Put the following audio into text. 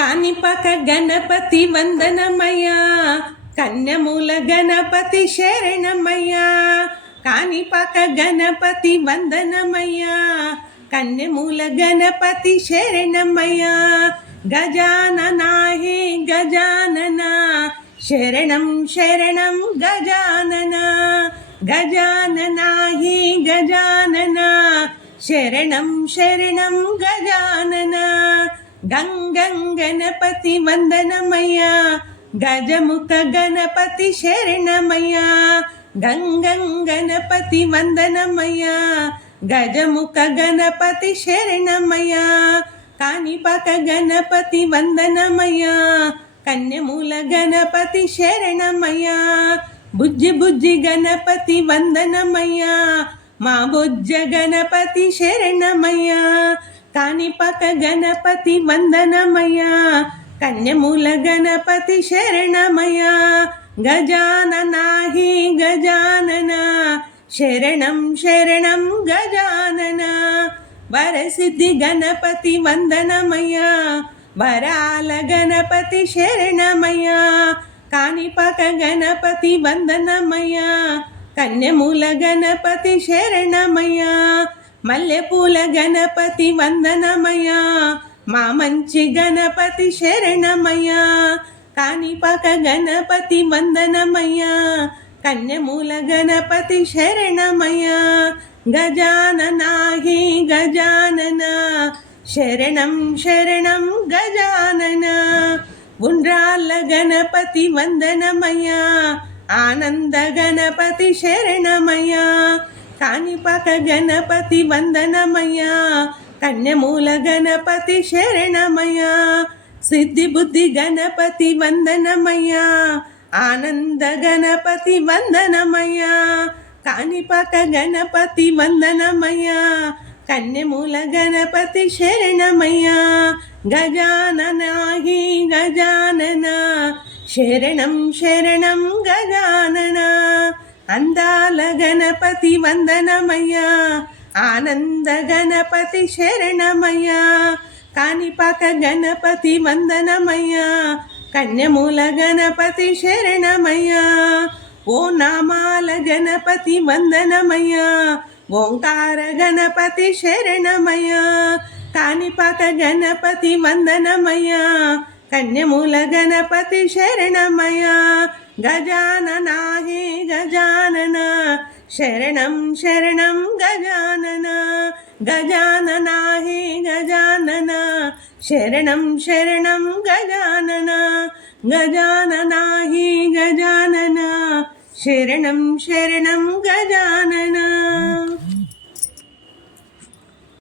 కాణిపాక గణపతి వందనమయ్యా, కన్యమూల గణపతి శరణమయ్యా. కాణిపాక గణపతి వందనమయ్యా, కన్యమూల గణపతి శరణమయ్యా. గజానన హే గజానన, శరణం శరణం గజానన. గజానన హే గజానన, శరణం శరణం గజానన. గంగం గణపతి వందనమయ్యా, గజముఖ గణపతి శరణమయ్యా. గంగం గణపతి వందనమయ్యా, గజముఖ గణపతి శరణమయ్యా. కాణిపాక గణపతి వందనమయ్యా, కన్యమూల గణపతి శరణమయ్యా. బుజ్జి బుజ్జి గణపతి వందనమయ్యా, మా బుజ్జ గణపతి శరణమయ్యా. కాణిపాక గణపతి వందనమయ్యా, కన్యమూల గణపతి శరణమయ్యా. గజానన హే గజానన, శరణం శరణం గజానన. వరసిద్ధి గణపతి వందనమయ్యా, వరాల గణపతి శరణమయ్యా. కాణిపాక గణపతి వందనమయ్యా, కన్యమూల గణపతి శరణమయ్యా. మల్లెపూల గణపతి వందనమయ్యా, మా మంచి గణపతి శరణమయ్యా. కాణిపాక గణపతి వందనమయ్యా, కన్యమూల గణపతి శరణమయ్యా. గజానన హే గజానన, శరణం శరణం గజానన. ఉండ్రాళ్ళ గణపతి వందనమయ్యా, ఆనంద గణపతి శరణమయ్యా. కాణిపాక గణపతి వందనమయ్యా, కన్యమూల గణపతి శరణమయ్యా. సిద్ధి బుద్ధి గణపతి వందనమయ్యా, ఆనంద గణపతి వందనమయ్యా. కాణిపాక గణపతి వందనమయ్యా, కన్యమూల గణపతి శరణమయ్యా. గజానన హే గజానన, శరణం శరణం గజానన. అందాల గణపతి వందనమయ్యా, ఆనంద గణపతి శరణమయ్యా. కాణిపాక గణపతి వందనమయ్యా, కన్యమూల గణపతి శరణమయ్యా. ఓ నామాల గణపతి వందనమయ్యా, ఓంకార గణపతి శరణమయ్యా. కాణిపాక గణపతి వందనమయ్యా, కన్యమూల గణపతి శరణమయ్యా. గజానన హే గజానన, శరణం శరణం గజానన. గజానన హే గజానన, శరణం శరణం గజానన. గజానన హే గజానన, శరణం శరణం గజానన.